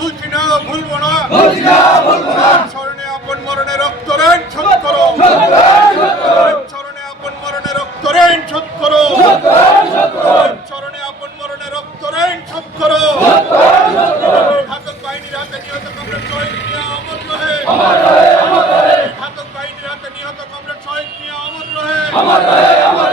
부지나 불구나 부지나 불구나 철원의 아픈 머리에 럭돌한 척도로 척돌한 저런 애원의 아픈 머리에 럭돌한 척도로 척돌한 저런 애원의 아픈 머리에 럭돌한 척도로 척돌한 척돌 가끔 바이니를 하더니 어떤 것을 조이느냐 어머니 어머니 어머니 가끔 바이니를 하더니 어떤 것을 이느냐 어머니 어머니 어머